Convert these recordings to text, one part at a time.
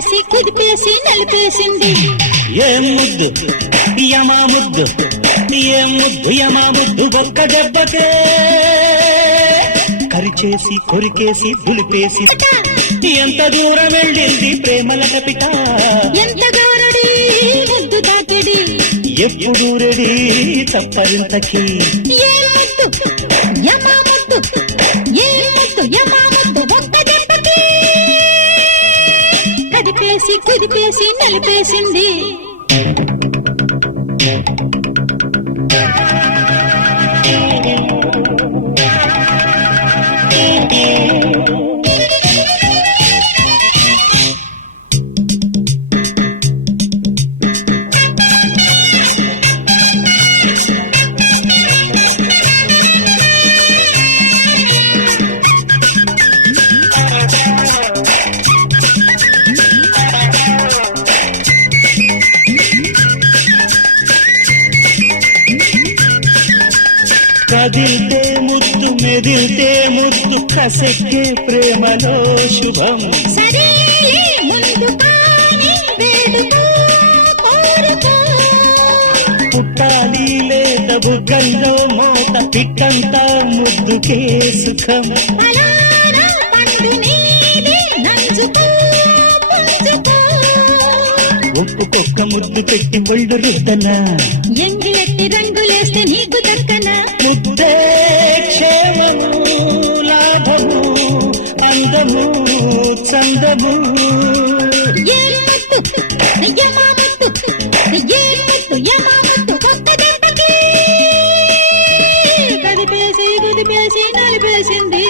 కదిపేసి కుదిపేసి నలిపేసింది. ఏం ముద్దు యమా ముద్దు, ఏం ముద్దు యమా ముద్దు, ఒక్క దెబ్బకే కరిచేసి కొరికేసి దులిపేసి. ఎంత దూరం వెళ్ళింది ప్రేమల కపిట, ఎంత గారడి ముద్దు తాకిడి, ఎప్పుడు రెడీ చప్పరింతకి. ఏ ముద్దు యమా ముద్దు, ఏ ముద్దు యమా ముద్దు, ఒక్క దెబ్బకి కదిపేసి కుదిపేసి నలిపేసింది. కదిల్తే ముద్దు మెదిల్తే ముద్దు, కసెక్కే ప్రేమలో శుభం. సరేలే ముందు కానీ వేడుకో కోరుకో, పుట్టాలి లేత బుగ్గల్లో మోత, పిట్టంతా ముద్దుకే సుఖం. ఫలానా పండు నీది నంజుకో పుంజుకో, ఒప్పుకొక్క ముద్దు పెట్టి ఒళ్ళు రుద్దనా, ఎంగిలెట్టి రంగులేస్తే నీకు దక్కనా. ముద్దే క్షేమము లాభము అందము చందము. ఏ ముద్దు యమా ముద్దు, ఏ ముద్దు యమా ముద్దు, ఒక్క దెబ్బకి కదిపేసి కుదిపేసి నలిపేసింది.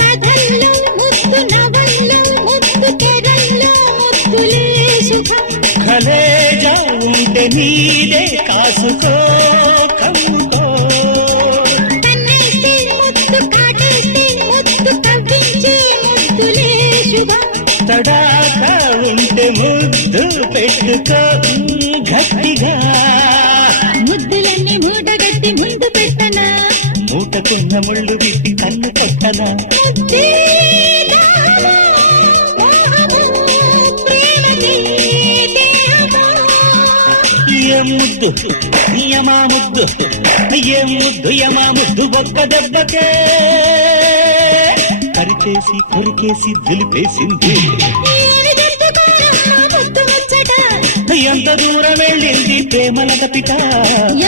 కథల్లో ముద్దు, నవల్లో ముద్దు, తెరల్లో ముద్దులే సుఖం. కలేజా ఉంటే నీదే కాసుకో కమ్ముకో, కన్నేస్తే ముద్దు, కాటేస్తే ముద్దు, కవ్వించే ముద్దులే శుభం. తడాక ఉంటే ముద్దు పెట్టుకో గట్టిగా. ముద్దులన్నీ మూటగట్టి ముందు పెట్టనా, మూట తిన్న ముళ్ళు విప్పి కన్ను పెట్టనా. ముద్దే దాహమో, మోహమో, ప్రేమకే దేహమో. ఏ ముద్దు యమా ముద్దు, ఏ ముద్దు యమా ముద్దు, ఒక్క దెబ్బకే కరిచేసి కొరికేసి దులిపేసింది. ఏమి దెబ్బకోనమ్మా ముద్దు ముచ్చట, ఎంత దూరం వెళ్ళింది ప్రేమల కపిట,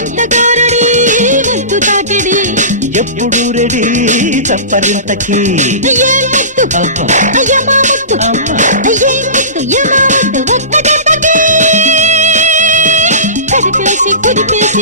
ఎంత గారడి ముద్దు తాకిడి, ఎప్పుడు రెడీ చప్పరింతకి. ఏ ముద్దు అబ్బా, యమా ముద్దు, అమ్మా. ఏ ముద్దు యమా ముద్దు, ఒక్క దెబ్బకి కదిపేసి కుదిపేసి